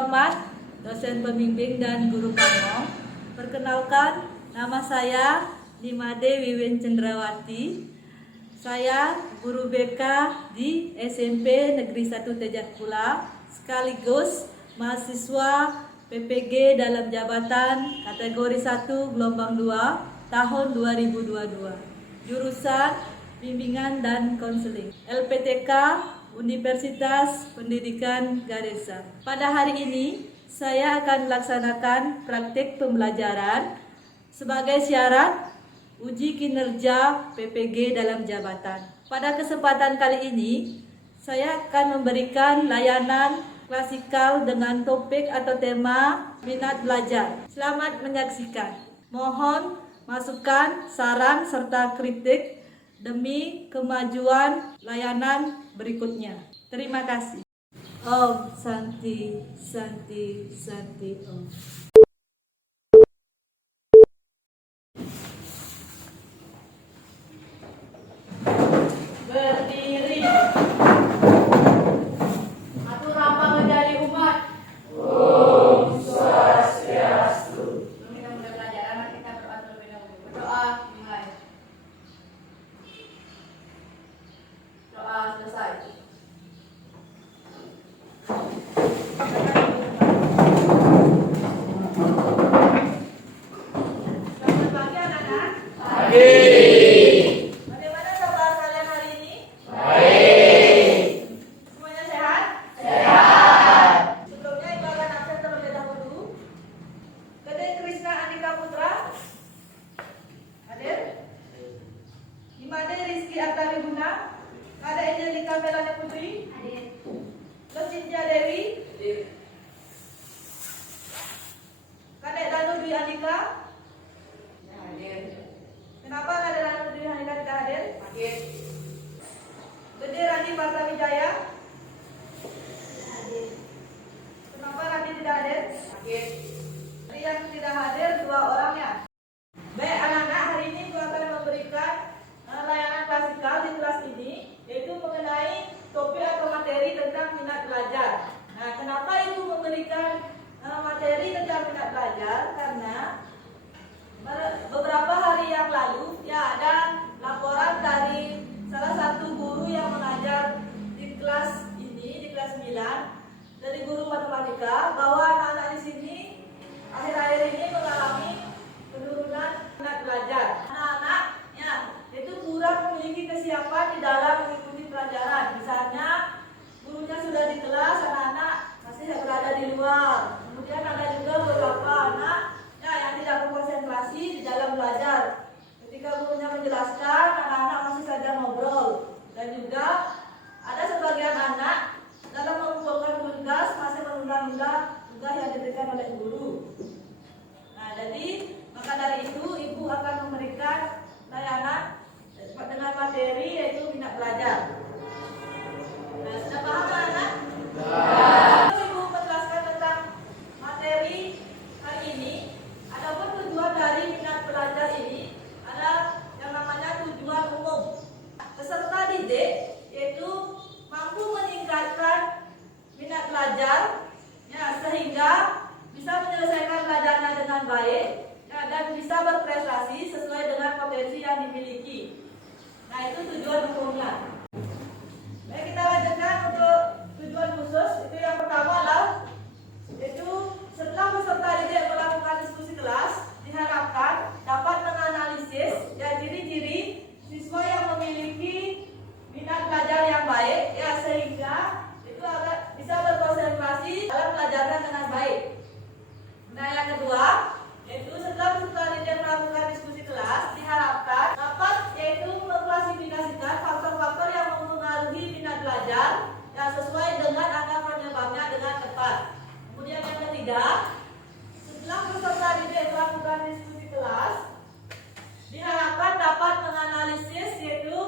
terhormat, dosen pembimbing dan guru kanom. Perkenalkan, nama saya Nimade Wiwin Cendrawati. Saya guru BK di SMP Negeri 1 Tejakpula, sekaligus mahasiswa PPG dalam jabatan kategori 1 gelombang 2 tahun 2022. Jurusan Bimbingan dan Konseling. LPTK Universitas Pendidikan Ganesha. Pada hari ini, saya akan melaksanakan praktik pembelajaran sebagai syarat uji kinerja PPG dalam jabatan. Pada kesempatan kali ini, saya akan memberikan layanan klasikal dengan topik atau tema minat belajar. Selamat menyaksikan. Mohon masukan, saran, serta kritik demi kemajuan layanan berikutnya. Terima kasih. Om Santi Santi Santi Om. Berdiri. Atur apa menjadi umat. Om Swastiastu. Sebelum kita mulai pelajaran, mari kita berdoa terlebih dahulu. Berdoa dimulai. Doa selesai. Selamat pagi anak-anak. Pagi. Bagaimana kabar kalian hari ini? Baik. Semuanya sehat? Sehat. Sebelumnya ibu akan absen terlebih dahulu. Gede Krisna Andika Putra hadir. Imade Rizky Artari Guna. Ada Angelika Melania Putri hadir. Lecinja Dewi hadir. Kadek Danu Dwi Andika hadir. Kenapa Kadek Danu Dwi Andika tidak hadir? Hadir. Gede Rani Partawijaya hadir. Kenapa Rani tidak hadir? Hadir. Yang tidak hadir 2 orangnya. Baik anak-anak, hari ini saya akan memberikan layanan klasikal di kelas ini, yaitu mengenai topik atau materi tentang minat belajar. Nah, kenapa ibu memberikan materi tentang minat belajar? Karena beberapa hari yang lalu ya ada laporan dari salah satu guru yang mengajar di kelas ini, di kelas 9, dari guru matematika, bahwa anak-anak di sini akhir-akhir ini mengalami penurunan minat belajar. Anak-anaknya itu kurang memiliki kesiapan di dalam mengikuti pelajaran. Misalnya gurunya sudah di kelas, anak-anak masih berada di luar. Kemudian ada juga beberapa anak yang tidak berkonsentrasi di dalam belajar. Ketika gurunya menjelaskan, anak-anak masih saja ngobrol. Dan juga ada sebagian anak dalam mengumpulkan tugas masih menunda-nunda tugas yang diberikan oleh guru. Nah, jadi maka dari itu ibu akan memberikan layanan dengan materi yaitu minat belajar. Nah, sudah paham anak? Ibu menjelaskan tentang materi hari ini. Adapun tujuan dari minat belajar ini ada yang namanya tujuan umum. Peserta didik yaitu mampu meningkatkan minat belajar ya, sehingga bisa menyelesaikan belajarnya dengan baik ya, dan bisa berprestasi sesuai dengan potensi yang dimiliki. Nah, itu tujuan umumnya. Baik, kita lanjutkan untuk tujuan khusus. Itu yang pertama adalah yaitu setelah peserta didik melakukan diskusi kelas, diharapkan dapat menganalisis ya ciri-ciri siswa yang memiliki minat belajar yang baik ya, sehingga itu agar bisa berkonsentrasi dalam belajarnya dengan baik. Nah, yang kedua yaitu setelah peserta didik melakukan diskusi kelas, diharapkan dapat yaitu mengklasifikasikan faktor-faktor yang mempengaruhi minat belajar yang sesuai dengan angka penyebabnya dengan tepat. Kemudian yang ketiga, setelah peserta didik melakukan diskusi kelas, diharapkan dapat menganalisis yaitu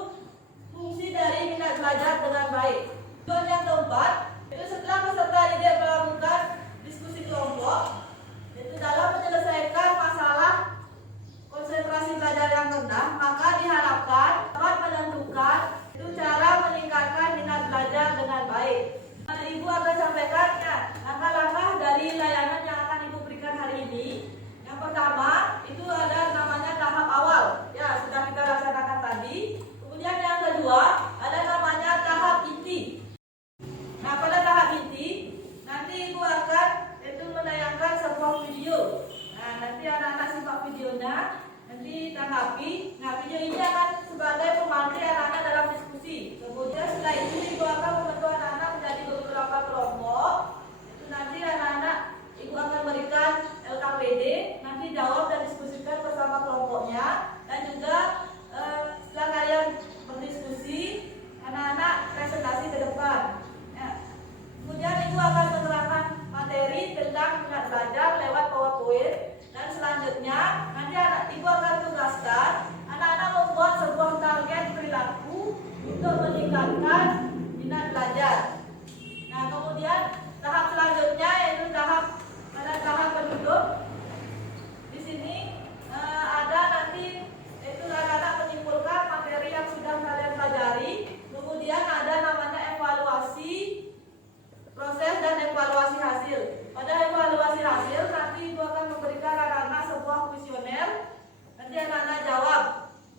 fungsi dari minat belajar dengan baik. Tujuan yang keempat, yaitu setelah peserta didik melakukan diskusi kelompok, yaitu dalam menyelesaikan masalah konsentrasi belajar yang rendah, maka diharapkan dapat menentukan itu cara meningkatkan minat belajar dengan baik. Ibu akan sampaikan langkah-langkah dari videonya, nanti tanggapi. Nah, video ini akan sebagai pemandu anak-anak dalam diskusi. Kemudian setelah itu ibu akan membantu anak-anak menjadi beberapa kelompok. Itu nanti anak-anak ibu akan berikan LKPD, nanti jawab dan diskusikan bersama kelompoknya. Dan juga setelah kalian berdiskusi, anak-anak presentasi ke depan. Ya. Kemudian ibu akan menerangkan materi tentang minat belajar lewat PowerPoint. Dan selanjutnya nanti ibu akan tugaskan anak-anak membuat sebuah target perilaku untuk meningkatkan minat belajar. Nah, kemudian tahap selanjutnya yaitu tahap penduduk. Di sini ada nanti yaitu anak-anak menyimpulkan materi yang sudah kalian pelajari. Kemudian ada namanya evaluasi proses dan evaluasi hasil. Pada evaluasi hasil nanti ibu akan memberikan anak-anak sebuah kuesioner. Nanti anak-anak jawab.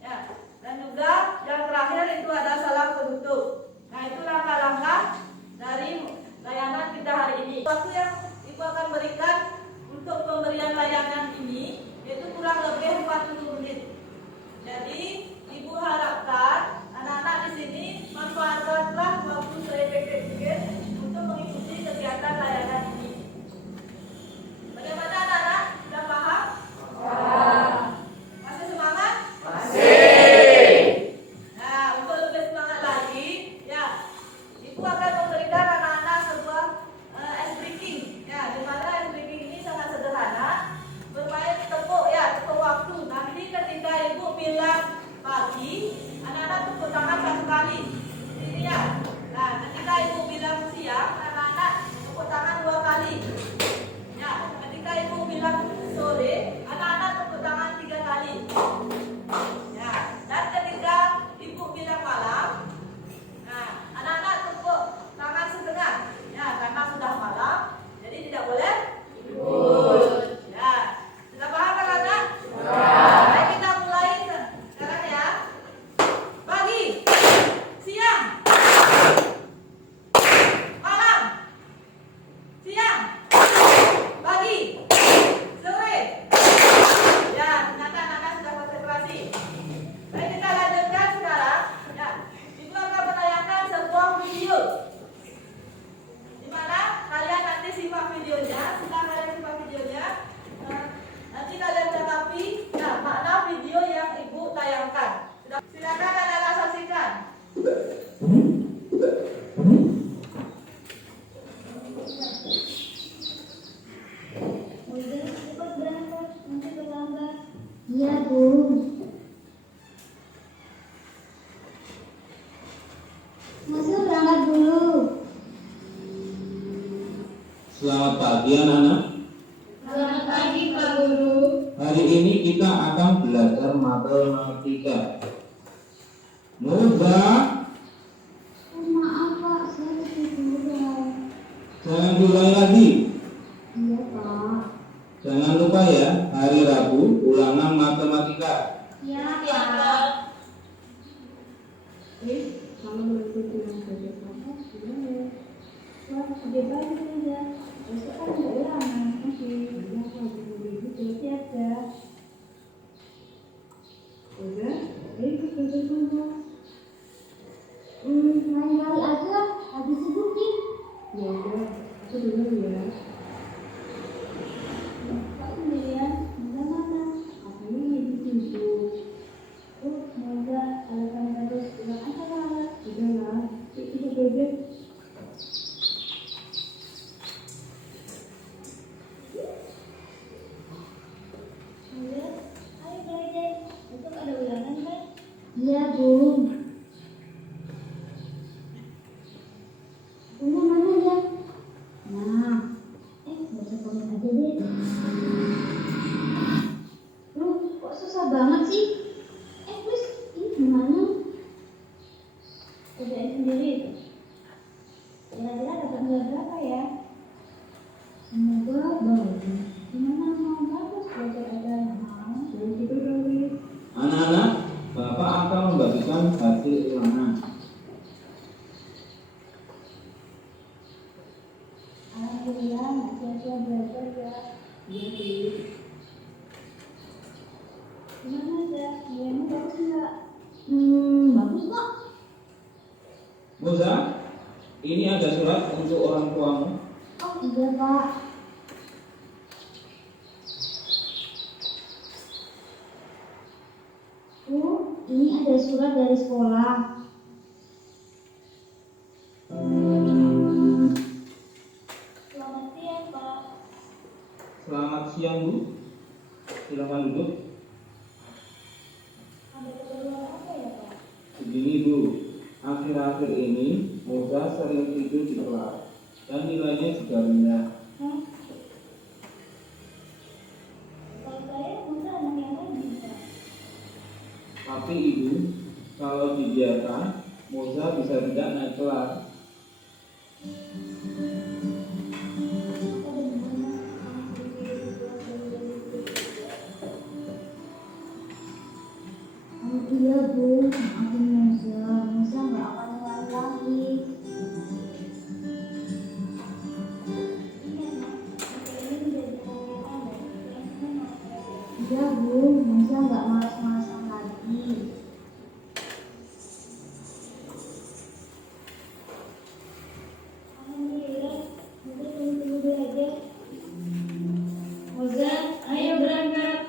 Ya. Dan juga yang terakhir itu ada salam penutup. Nah, itu langkah-langkah dari layanan kita hari ini. Waktu yang ibu akan berikan untuk pemberian layanan ini yaitu kurang lebih 40 menit. Jadi ibu harapkan anak-anak di sini manfaatkanlah waktu seefektif untuk mengikuti kegiatan layanan ini. Bagaimana anak-anak? Sudah paham? Masih semangat? Masih. Nah, untuk lebih semangat lagi, ya, ibu akan memberikan anak-anak sebuah ice breaking. Ya, di mana ice breaking ini sangat sederhana, bermain tepuk waktu. Nanti ketika ibu bilang pagi, anak-anak tepuk tangan 1 kali. Ini ya. Nah, ketika ibu bilang siang, anak-anak tepuk tangan 2 kali. Ya, ketika ibu bilang sore, anak-anak tepuk tangan 3 kali. Ya, dan ketika ibu bilang malam, nah, anak-anak tepuk tangan setengah. Ya, karena sudah malam, jadi tidak boleh ribut. Ya, sudah paham kan anak? Baik, kita mulai sekarang ya. Pagi, siang, malam, siang, pagi, sore. Ya, ternyata anak-anak sudah konsentrasi. Baik, kita lanjutkan sekarang. Ya, ibu akan menayangkan sebuah video. Di mana kalian nanti simak videonya. Setelah kalian simak videonya, nanti kalian tanggapi makna video yang ibu tayangkan. Silakan anak-anak saksikan. Udah cepat berangkat, nanti terlambat. Iya, Bu. Masuk berangkat dulu. Selamat pagi anak-anak. Selamat pagi, Pak Guru. Hari ini kita akan belajar matematika. Mudah. Maaf, Pak, saya ketiduran. Jangan diulangi lagi. Iya, Pak. Jangan lupa ya, hari Rabu ulangan matematika. Iya, Pak. Kamu boleh bilang kerja kamu gimana? Wah, udah bagus aja. Besok kan ada ulangan, masih bilang lagi begitu berarti ada. Udah, ikut kerja kamu. Lain kali aja, habis sebutin. Ya udah, aku dulu ya. Pak sendirian, mana? Katanya lagi sibuk. Semoga kalau kamu harus bilang apa lah. Udah lah, itu bebek. Ayo belajar, besok ada ulangan kan? Iya, Bu. Bunda mana ya? Nah, besok kamu aja deh. Loh, kok susah banget sih? Please, ini gimana? Kerjain sendiri itu. Kira-kira dapat nilai berapa ya? Semoga bagus. Gimana mau bagus belajar aja? Jangan tidur lagi. Anak-anak, Bapak akan membagikan Gimana aja? Nilainya bagus nggak? Bagus kok. Moza, ini ada surat untuk orang tuamu. Oh iya Pak. Ini ada surat dari sekolah. Selamat siang Pak. Selamat siang Bu. Silakan duduk. Ada keperluan apa ya Pak? Begini Bu, akhir-akhir ini Moza sering tidur di kelas dan nilainya juga rendah. Hah? Kalau saya Musa anak yang rajin Pak. Tapi Ibu, kalau dibiarkan, Moza bisa tidak naik kelas. Apa bagaimana anak diri di kelas dari Oh iya Bu, maafin Musa nggak akan ulang lagi. Iya Nak, ini menjadi kegiatan dan iya Bu, Musa nggak malas-malasan lagi. Alhamdulillah, Musa tunggu dulu aja. Musa, ayo berangkat.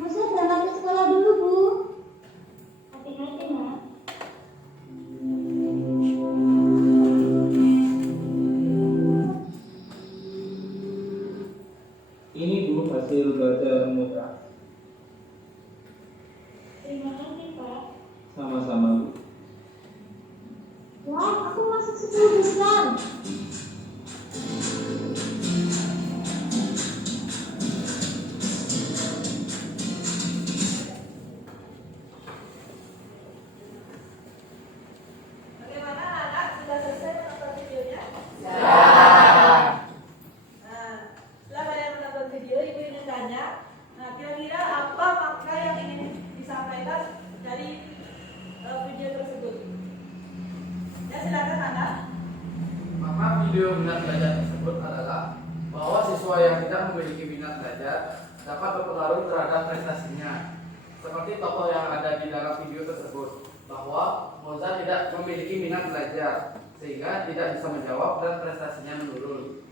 Musa berangkat ke sekolah dulu, Bu. Hati-hati, Nak. Ini Bu hasil belajar Moza. Terima kasih, Pak. Sama-sama Bu. Wah, aku masuk 10 besar. Bagaimana anak? Sudah selesai menonton videonya? Nah, setelah kalian menonton video, ibu ingin tanya, nah kira-kira apa makna yang ingin disampaikan dari video tersebut? Ya silakan anak. Maka video minat belajar tersebut adalah bahwa siswa yang tidak memiliki minat belajar dapat berpengaruh terhadap prestasinya. Seperti tokoh yang ada di dalam video tersebut, bahwa Moza tidak memiliki minat belajar sehingga tidak bisa menjawab dan prestasinya menurun.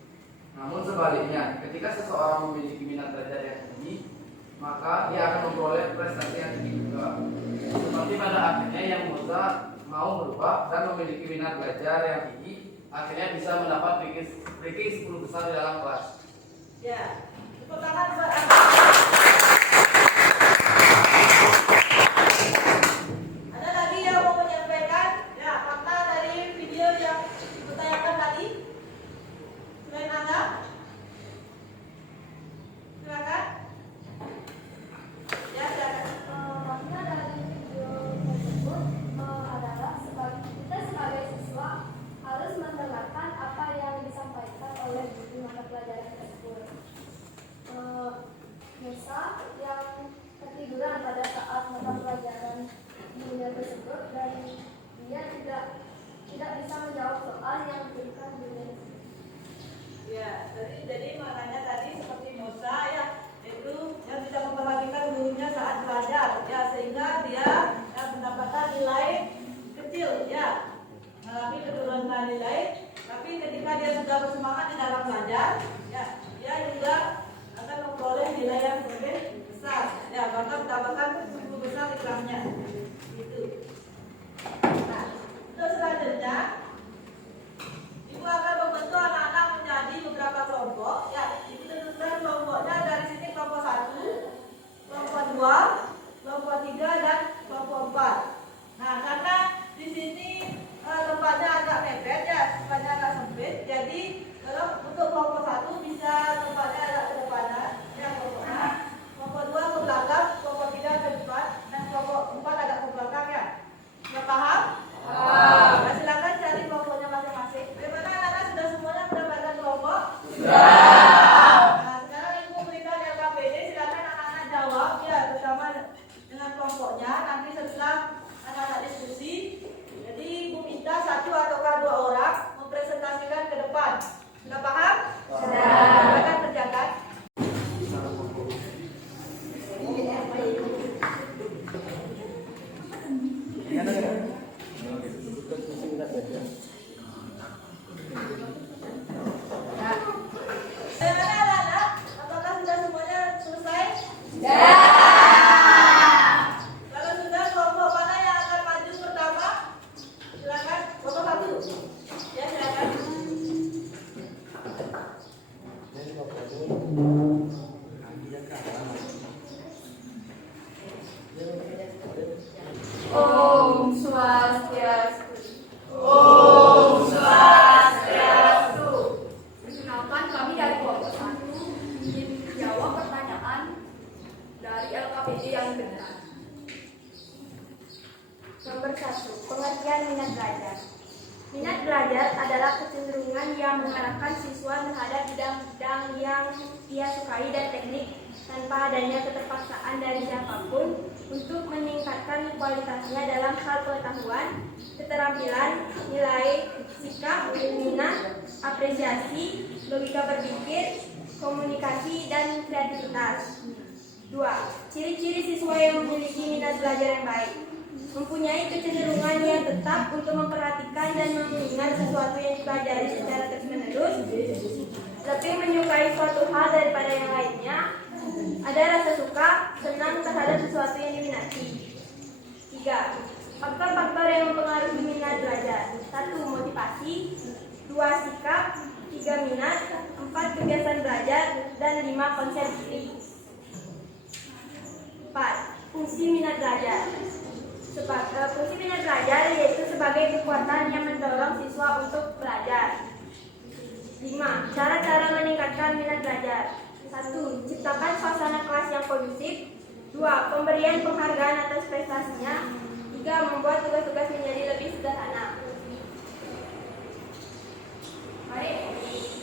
Namun sebaliknya, ketika seseorang memiliki minat belajar yang tinggi, maka dia akan memperoleh prestasi yang tinggi juga. Seperti pada akhirnya yang Moza mau berubah dan memiliki minat belajar yang tinggi, akhirnya bisa mendapat ranking 10 besar di dalam kelas. Ya, tepuk tangan buat anak. Ada lagi yang mau menyampaikan ya makna dari video yang dipertanyakan tadi? Selain anak? Silakan. Ya, silakan. Makna dari video tersebut adalah kita sebagai siswa harus mendengarkan apa yang disampaikan oleh guru mata pelajaran tersebut. Musa yang ketiduran pada saat mata pelajaran dunia tersebut dan dia tidak bisa menjawab soal yang diberikan dunia. Ya, jadi maknanya tadi seperti Musa ya, itu yang tidak memperhatikan gurunya saat belajar ya, sehingga dia ya, mendapatkan nilai kecil ya, mengalami penurunan nilai. Tapi ketika dia sudah bersemangat di dalam belajar ya, dia juga akan memperoleh nilai yang lebih besar ya, bahkan mendapatkan 10 besar di kelasnya gitu. Nah, terus selanjutnya Ibu akan membentuk anak-anak menjadi beberapa kelompok. Ya, Ibu tentukan kelompoknya dari sini kelompok 1, kelompok 2, kelompok 3 dan kelompok 4. Nah, karena di sini tempatnya agak mepet ya, tempatnya agak sempit. Jadi kalau untuk kelompok 1 bisa tempatnya agak ke depanan, ya kelompoknya. Kelompok 2 ke belakang, kelompok 3 ke depan, dan kelompok 4 agak ke belakang ya. Sudah paham? Nah, silakan cari topik yang benar. Nomor 1. Pengertian minat belajar. Minat belajar adalah kecenderungan yang mengarahkan siswa terhadap bidang-bidang yang ia sukai dan teknik tanpa adanya keterpaksaan dari siapapun untuk meningkatkan kualitasnya dalam hal pengetahuan, keterampilan, nilai, sikap, minat, apresiasi, logika berpikir, komunikasi, dan kreativitas. 2. Ciri-ciri siswa yang memiliki minat belajar yang baik. Mempunyai kecenderungan yang tetap untuk memperhatikan dan mengingat sesuatu yang dipelajari secara terus-menerus, lebih menyukai suatu hal daripada yang lainnya, ada rasa suka, senang terhadap sesuatu yang diminati. 3. Faktor-faktor yang mempengaruhi minat belajar. 1. Motivasi. 2. Sikap. 3. Minat. 4. Kebiasaan belajar. Dan 5. Konsep diri. 4. Fungsi minat belajar. Fungsi minat belajar yaitu sebagai kekuatan yang mendorong siswa untuk belajar. 5. Cara-cara meningkatkan minat belajar. 1. Ciptakan suasana kelas yang kondusif. 2. Pemberian penghargaan atas prestasinya. 3. Membuat tugas-tugas menjadi lebih sederhana. Mari,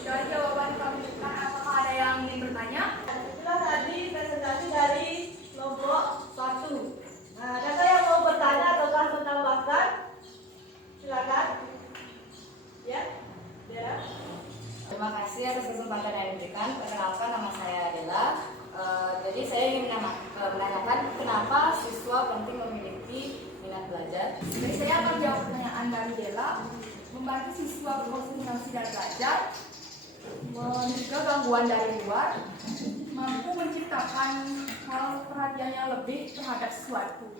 jawaban kami. Apakah ada yang ingin bertanya? Itulah tadi presentasi dari kelompok 1. Nah, ada yang mau bertanya ataukah menambahkan? Silakan. Ya, Dera. Terima kasih atas kesempatan yang diberikan. Perkenalkan, nama saya Adela. Jadi saya ingin menanyakan kenapa siswa penting memiliki minat belajar. Jadi saya akan jawab pertanyaan dari Dela. Membantu siswa berkonsentrasi dan belajar, mencegah gangguan dari luar, mampu menciptakan hal perhatian yang lebih terhadap sesuatu.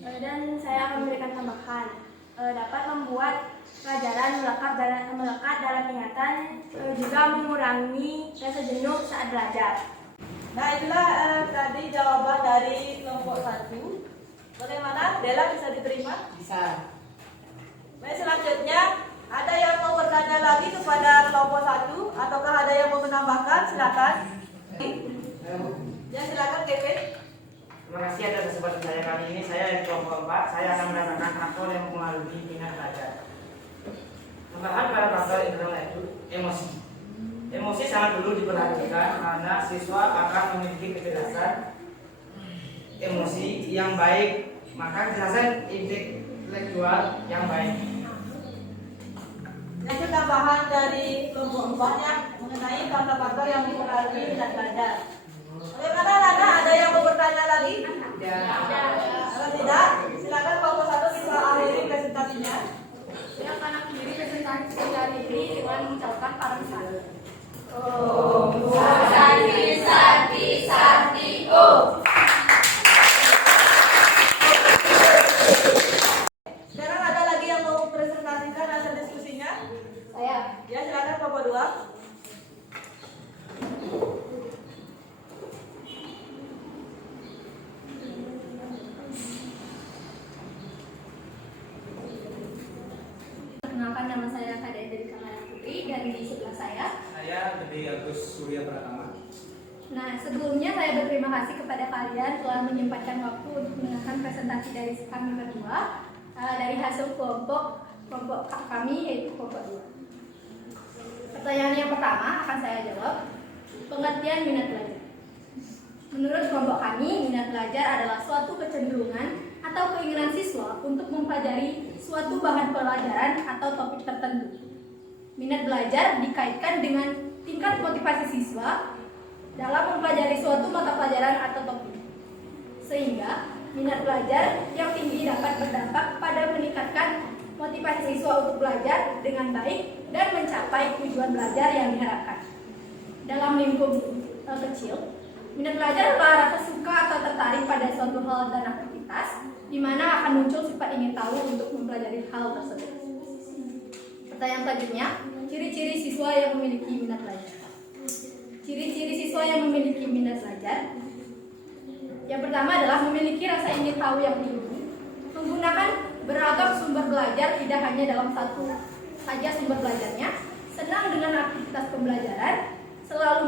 Dan saya akan memberikan tambahan, dapat membuat pelajaran melekat dalam ingatan, juga mengurangi rasa jenuh saat belajar. Nah, itulah tadi jawaban dari kelompok 1. Bagaimana? Dela bisa diterima? Bisa. Baik, selanjutnya ada yang mau bertanya lagi kepada kelompok 1 ataukah ada yang mau menambahkan? Silakan. Ya, silakan Kevin. Terima kasih atas kesempatan saya kali ini. Saya dari kelompok 4. Saya akan menambahkan faktor yang mempengaruhi minat belajar. Tambahan pada faktor internal itu emosi. Emosi sangat perlu diperhatikan karena siswa akan memiliki kecerdasan emosi yang baik, maka kecerdasan intelektual yang baik. Itu tambahan dari kelompok 4 ya, mengenai faktor-faktor yang mempengaruhi minat belajar. Bagaimana Nana? Ada yang mau bertanya lagi? Kalau tidak, silakan kelompok 1 bisa akhiri presentasinya. Saya akan akhiri presentasi hari ini dengan mengucapkan parisan. Sekarang ada lagi yang mau presentasikan hasil diskusinya? Saya. Ya, silakan kelompok 2. Perkenalkan, nama saya Kade dari Kamara Putri dan di sebelah saya. Saya Gede Agus Surya Pratama. Nah, sebelumnya saya berterima kasih kepada kalian telah menyempatkan waktu untuk mendengarkan presentasi dari kami berdua dari hasil kelompok kami yaitu kelompok 2. Pertanyaan yang pertama akan saya jawab. Pengertian minat belajar. Menurut kelompok kami, minat belajar adalah suatu kecenderungan atau keinginan siswa untuk mempelajari suatu bahan pelajaran atau topik tertentu. Minat belajar dikaitkan dengan tingkat motivasi siswa dalam mempelajari suatu mata pelajaran atau topik. Sehingga minat belajar yang tinggi dapat berdampak pada meningkatkan motivasi siswa untuk belajar dengan baik dan mencapai tujuan belajar yang diharapkan. Dalam lingkup kecil, minat belajar adalah rasa suka atau tertarik pada suatu hal dan aktivitas, di mana akan muncul sifat ingin tahu untuk mempelajari hal tersebut. Pertanyaan selanjutnya, ciri-ciri siswa yang memiliki minat belajar. Ciri-ciri siswa yang memiliki minat belajar. Yang pertama adalah memiliki rasa ingin tahu yang tinggi, menggunakan beragam sumber belajar tidak hanya dalam satu saja sumber belajarnya, senang dengan aktivitas pembelajaran, selalu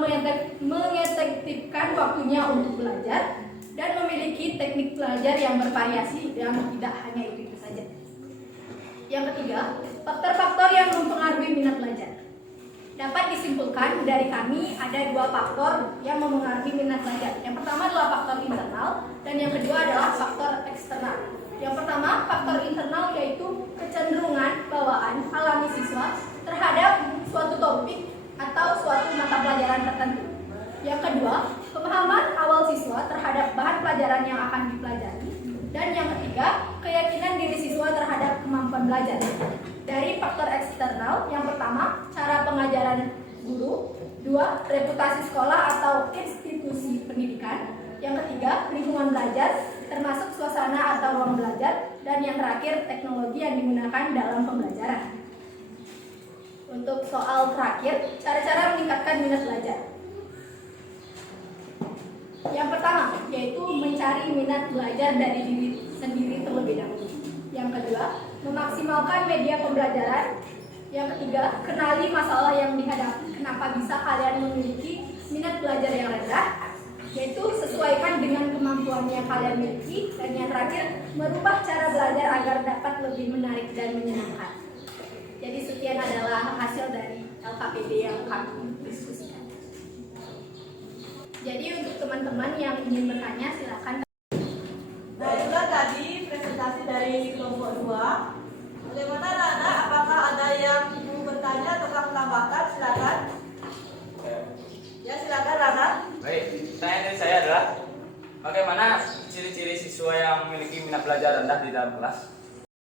mengefektifkan waktunya untuk belajar, dan memiliki teknik belajar yang bervariasi dan tidak hanya itu saja. Yang ketiga, faktor-faktor yang mempengaruhi minat belajar. Dapat disimpulkan dari kami ada dua faktor yang mempengaruhi minat belajar. Yang pertama adalah faktor internal dan yang kedua adalah faktor eksternal. Yang pertama, faktor internal yaitu kecenderungan bawaan alami siswa terhadap suatu topik atau suatu mata pelajaran tertentu. Yang kedua, pemahaman awal siswa terhadap bahan pelajaran yang akan dipelajari. Dan yang ketiga, keyakinan diri siswa terhadap kemampuan belajar. Dari faktor eksternal, yang pertama, cara pengajaran guru. Dua, reputasi sekolah atau institusi pendidikan. Yang ketiga, lingkungan belajar, termasuk suasana atau ruang belajar. Dan yang terakhir, teknologi yang digunakan dalam pembelajaran. Untuk soal terakhir, cara-cara meningkatkan minat belajar. Yang pertama, yaitu mencari minat belajar dari diri sendiri terlebih dahulu. Yang kedua, memaksimalkan media pembelajaran. Yang ketiga, kenali masalah yang dihadapi. Kenapa bisa kalian memiliki minat belajar yang rendah? Yaitu sesuaikan dengan kemampuan yang kalian miliki. Dan yang terakhir, merubah cara belajar agar dapat lebih menarik dan menyenangkan. Jadi sekian adalah hasil dari LKPD yang kami diskusikan. Jadi untuk teman-teman yang ingin bertanya silakan. Nah, itulah tadi presentasi dari kelompok 2. Bagaimana anak-anak? Apakah ada yang mau bertanya atau menambahkan? Silakan. Ya, silakan Rana. Baik, pertanyaan dari saya adalah bagaimana ciri-ciri siswa yang memiliki minat belajar rendah di dalam kelas?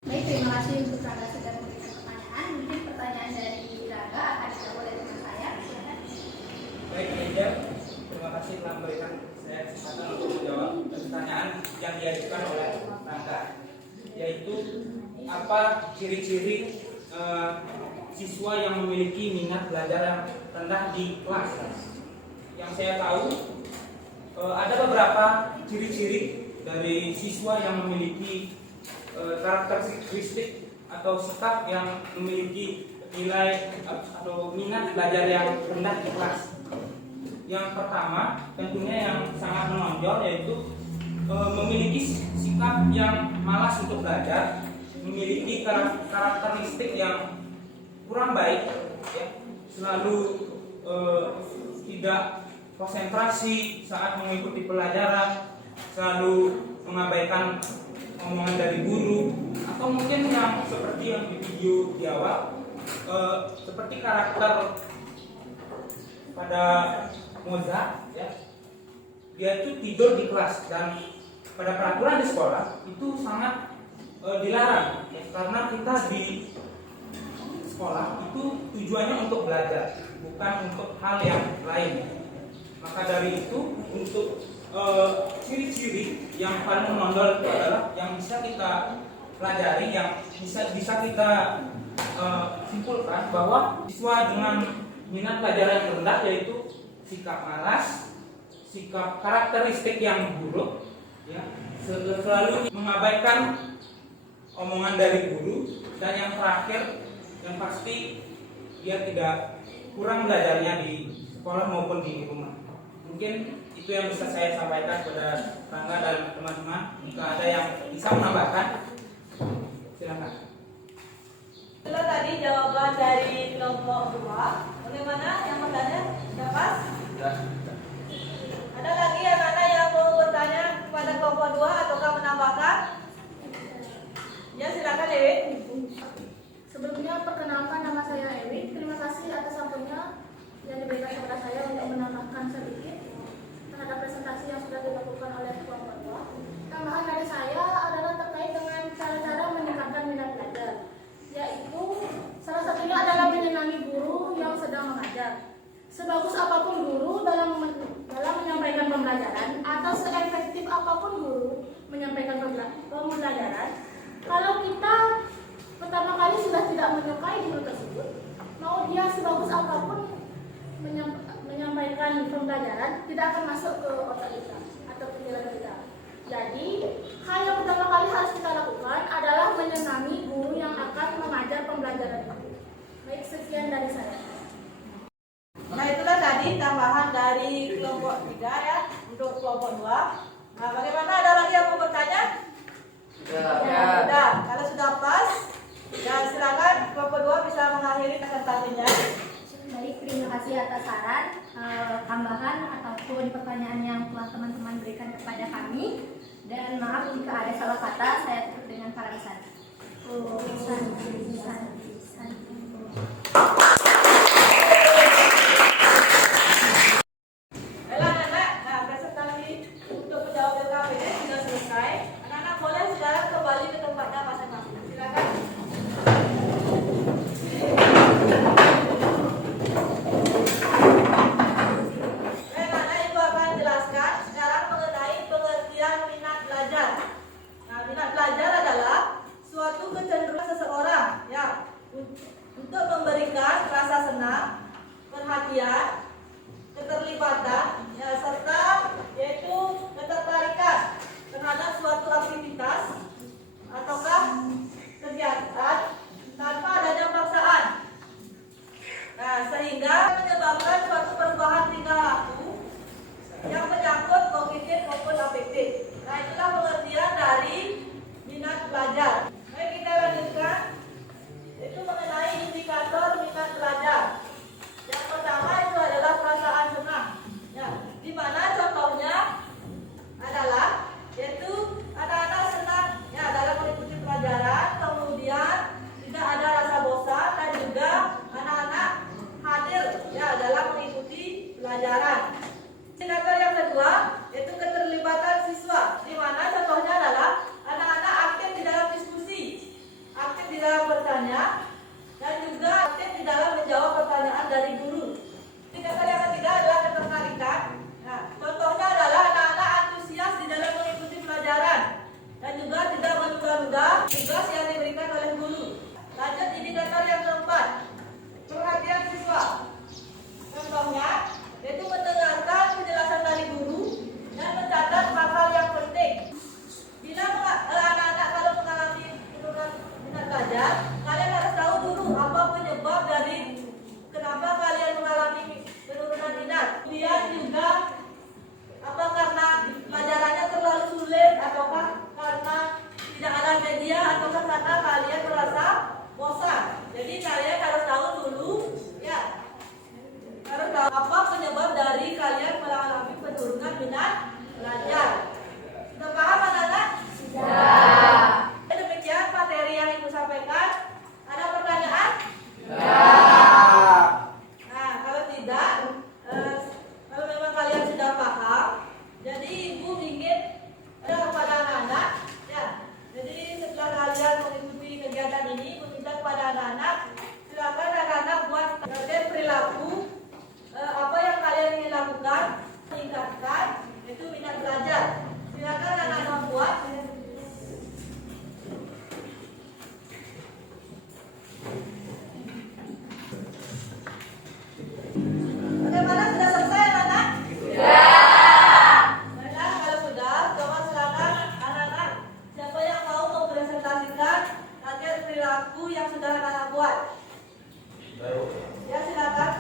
Baik, terima kasih untuk Rangga sudah memberikan pertanyaan. Mungkin pertanyaan dari Rangga akan dijawab oleh teman saya. Silakan. Baik, Ejak. Terima kasih telah memberikan saya kesempatan untuk menjawab pertanyaan yang diajukan oleh Rangga, yaitu apa ciri-ciri siswa yang memiliki minat belajar yang rendah di kelas. Yang saya tahu ada beberapa ciri-ciri dari siswa yang memiliki karakteristik atau sikap yang memiliki nilai atau minat belajar yang rendah di kelas. Yang pertama, tentunya yang sangat menonjol yaitu memiliki sikap yang malas untuk belajar, memiliki karakteristik yang kurang baik, ya, selalu tidak konsentrasi saat mengikuti pelajaran, selalu mengabaikan omongan dari guru, atau mungkin yang seperti yang di video di awal, seperti karakter pada Mozart, ya, dia itu tidur di kelas dan pada peraturan di sekolah itu sangat dilarang, ya, karena kita di sekolah itu tujuannya untuk belajar, bukan untuk hal yang lain. Maka dari itu untuk ciri-ciri yang paling menonjol itu adalah yang bisa kita pelajari, yang bisa kita simpulkan bahwa siswa dengan minat pelajaran yang rendah yaitu sikap malas, sikap karakteristik yang buruk, ya, selalu mengabaikan omongan dari guru, dan yang terakhir yang pasti dia tidak kurang belajarnya di sekolah maupun di rumah. Mungkin itu yang bisa saya sampaikan kepada Rangga dan teman-teman. Jika ada yang bisa menambahkan, silakan. Itulah tadi jawaban dari kelompok 2. Bagaimana yang bertanya? Dapat? Ya. Ada lagi anak-anak yang mau bertanya kepada kelompok 2 ataukah menambahkan? Ya, silakan Ewi. Sebelumnya perkenalkan, nama saya Ewi. Terima kasih atas waktunya yang diberikan kepada saya untuk menambahkan sedikit terhadap presentasi yang sudah dilakukan oleh kelompok 2. Tambahan dari saya adalah terkait dengan cara-cara meningkatkan minat belajar, yaitu salah satunya adalah menyenangi guru yang sedang mengajar. Sebagus apapun guru dalam menyampaikan pembelajaran atau seefektif apapun guru menyampaikan pembelajaran, kalau kita pertama kali sudah tidak menyukai guru tersebut, mau dia sebagus apapun menyampaikan pembelajaran, tidak akan masuk ke otak kita atau pikiran kita. Jadi, hal yang pertama kali harus kita lakukan adalah menyenangi guru yang akan mengajar pembelajaran itu. Baik, sekian dari saya. Nah, itulah tadi tambahan dari kelompok 3 ya untuk kelompok 2. Nah, bagaimana, ada lagi yang mau bertanya? Sudah. Ya, sudah. Kalau sudah pas, ya silakan kelompok 2 bisa mengakhiri presentasinya. Baik, terima kasih atas saran, tambahan ataupun pertanyaan yang telah teman-teman berikan kepada kami. Dan maaf jika ada salah kata, saya tutup dengan para pesan. Baiklah anak-anak, nah presentasi untuk menjawab LKPD sudah selesai. Anak-anak boleh sekarang kembali ke tempatnya masing-masing. Silakan. Baik, anak ibu akan jelaskan sekarang mengenai pengertian minat belajar. Nah, minat belajar adalah suatu kecenderungan seseorang ya untuk memberikan rasa senang, perhatian, keterlibatan, ya, serta yaitu ketertarikan terhadap suatu aktivitas ataukah kegiatan tanpa adanya paksaan. Nah, sehingga menyebabkan suatu perubahan tingkah laku yang menyangkut kognitif maupun afektif. Nah, itulah pengertian dari minat belajar. Baik, kita lanjutkan. Itu mengenai indikator minat belajar. Yang pertama itu adalah perasaan senang. Ya, di mana contohnya adalah yaitu anak-anak senang ya dalam mengikuti pelajaran, kemudian tidak ada rasa bosan dan juga anak-anak hadir ya dalam mengikuti pelajaran. Indikator yang kedua yaitu keterlibatan siswa, di mana contohnya adalah anak-anak aktif di dalam diskusi, aktif di dalam bertanya, dan juga aktif di dalam menjawab pertanyaan dari guru. Indikator yang ketiga adalah ketertarikan. Nah, contohnya adalah anak-anak antusias di dalam mengikuti pelajaran dan juga tidak menunda-nunda tugas yang diberikan oleh guru. Lanjut, indikator yang keempat, perhatian siswa. Contohnya yaitu mendengarkan penjelasan dari guru dan mencatat hal-hal yang penting. Bila anak-anak kalau mengalami penurunan minat belajar, kalian harus tahu dulu apa penyebab dari kenapa kalian mengalami penurunan minat. Kemudian juga apa karena pelajarannya terlalu sulit ataukah karena tidak ada media ataukah karena kalian merasa bosan. Jadi kalian harus tahu dulu ya. Harus tahu apa penyebab dari kalian mengalami penurunan minat belajar. Sudah paham anak-anak? Sudah. Demikian materi yang Ibu sampaikan. Ada pertanyaan? Nah, kalau tidak, kalau memang kalian sudah paham, jadi Ibu ingin kepada anak-anak, ya. Jadi setelah kalian mengikuti kegiatan ini, Ibu minta kepada anak-anak, silakan anak-anak buat target perilaku apa yang kalian ingin lakukan, meningkatkan itu minat belajar. Silakan anak-anak buat. Bagaimana, sudah selesai anak-anak? Sudah. Baiklah, kalau sudah, coba silakan anak-anak. Siapa yang mau mempresentasikan target perilaku yang sudah anak-anak buat? Ya, silakan.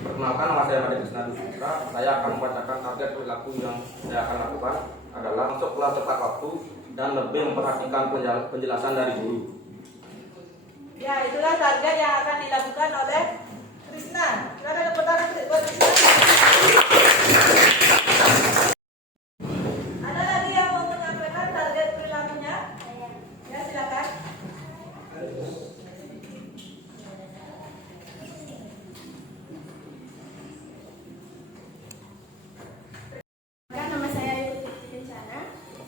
Perkenalkan, nama saya Made Krisna Dusitra. Saya akan membacakan target perilaku yang saya akan lakukan adalah masuk kelas tepat waktu dan lebih memperhatikan penjelasan dari guru. Ya, itulah target yang akan dilakukan oleh Krisna. Silakan tepuk tangan buat Krisna. Ada lagi yang mau menyampaikan target perilakunya? Ya, silakan. Nama saya Yuti Kencana.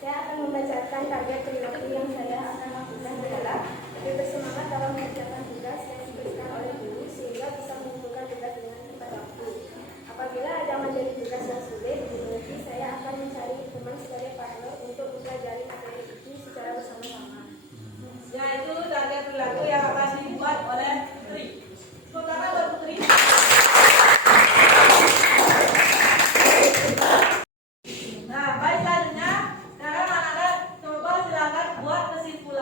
Saya akan membacakan target perilaku yang saya akan lakukan adalah lebih bersemangat dalam mengerjakan tugas yang diberikan oleh guru sehingga bisa mengumpulkan tugas dengan tepat waktu. Apabila ada materi tugas yang sulit, berarti saya akan mencari teman sebagai partner untuk mempelajari materi itu secara bersama-sama. Ya, itu target perilaku yang akan dibuat oleh Putri. Tepuk tangan buat Putri. Nah, baik, selanjutnya sekarang anak-anak coba silakan buat kesimpulan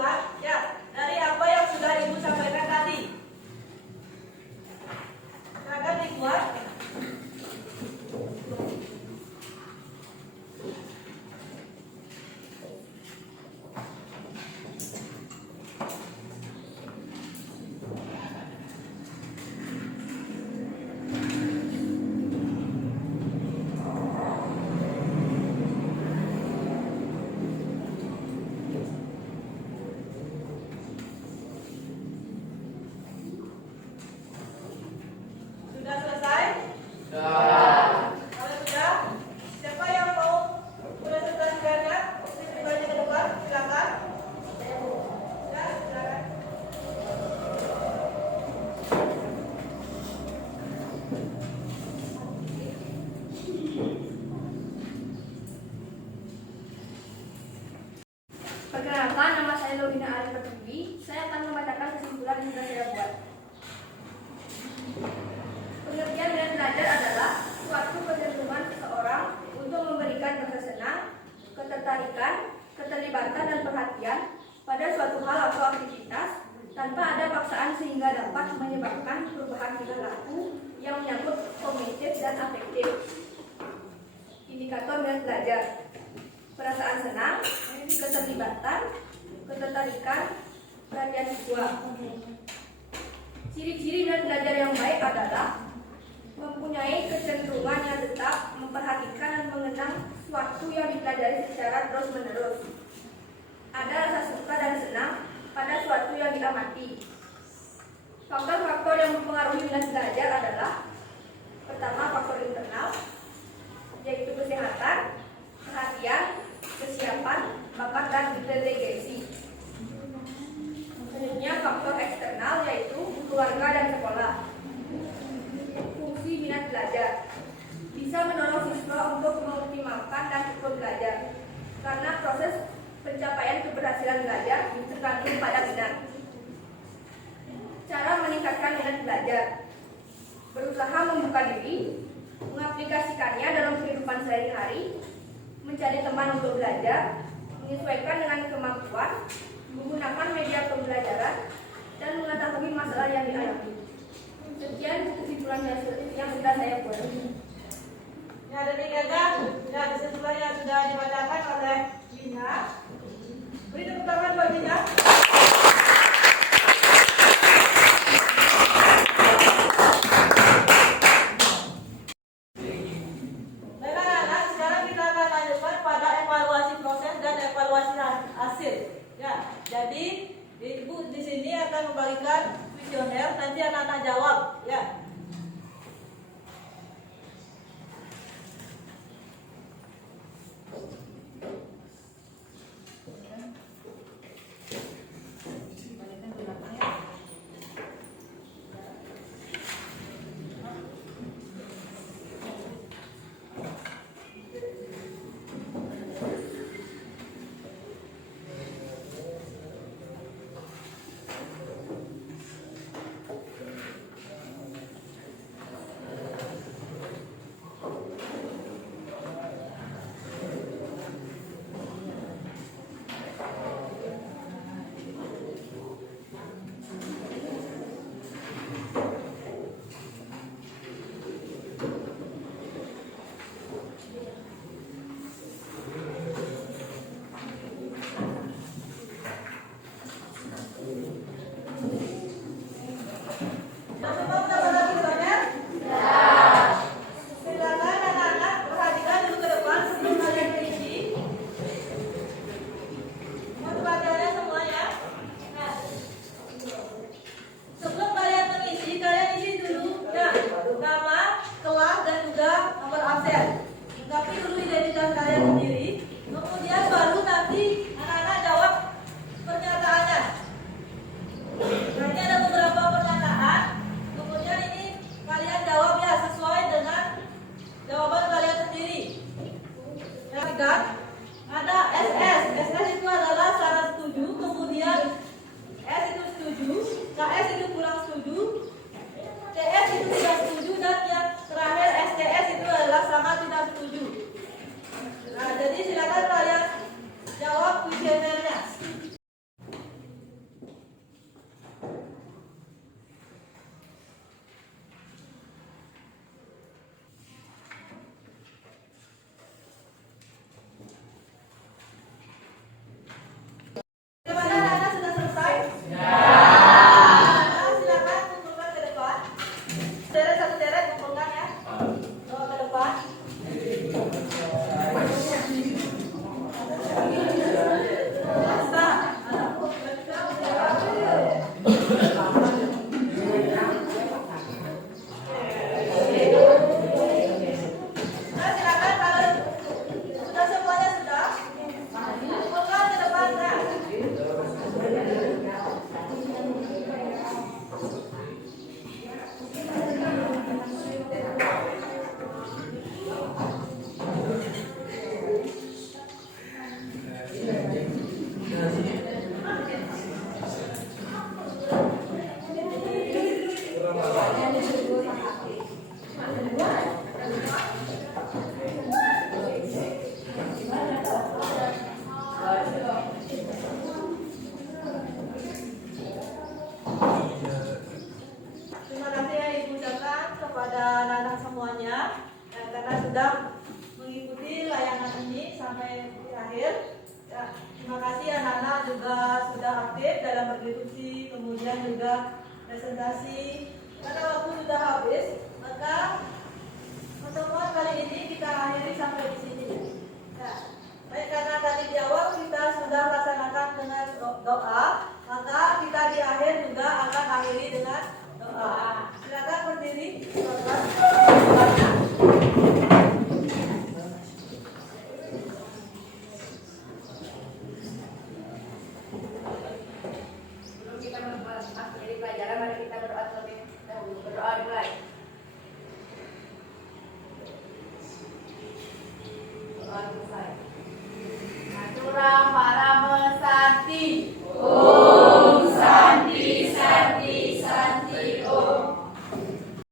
Perkenalkan, nama saya Lovina Arif Pertiwi. Saya akan membacakan kesimpulan yang sudah saya buat. Pengertian minat belajar adalah suatu kecenderungan seseorang untuk memberikan rasa senang, ketertarikan, keterlibatan dan perhatian pada suatu hal atau aktivitas tanpa ada paksaan sehingga dapat menyebabkan perubahan tingkah laku yang menyangkut kognitif dan afektif. Indikator minat belajar: perasaan senang, keterlibatan, ketertarikan, perhatian siswa. Ciri-ciri minat belajar yang baik adalah mempunyai kecenderungan yang tetap, memperhatikan dan mengenang sesuatu yang dipelajari secara terus-menerus. Ada rasa suka dan senang pada suatu yang diamati. Faktor-faktor yang mempengaruhi minat belajar adalah: pertama, faktor internal, yaitu kesehatan, perhatian, kesiapan, bakat, dan inteligensi. Selanjutnya, faktor eksternal, yaitu keluarga dan sekolah. Fungsi minat belajar bisa mendorong siswa untuk mengoptimalkan dan ikut belajar, karena proses pencapaian keberhasilan belajar tergantung pada minat. Cara meningkatkan minat belajar: berusaha membuka diri, mengaplikasikannya dalam kehidupan sehari-hari, mencari teman untuk belajar, menyesuaikan dengan kemampuan, menggunakan media pembelajaran, dan mengetahui masalah yang dihadapi. Sekian kesimpulan yang sudah saya buat. Ya, demikian ya kesimpulan yang sudah dibacakan oleh Gina. Beri tepuk tangan buat Gina. Baiklah anak-anak, sekarang kita akan lanjutkan pada evaluasi proses dan evaluasi hasil. Ya, jadi Ibu di sini akan membagikan kuesioner, nanti anak-anak jawab. Ya. Terima kasih yang Ibu ucapkan kepada anak-anak semuanya karena sudah mengikuti layanan ini sampai di akhir. Ya, terima kasih anak-anak juga sudah aktif dalam berdiskusi, kemudian juga presentasi. Karena waktu sudah habis, maka pertemuan kali ini kita akhiri sampai di sini. Ya, baik karena tadi di awal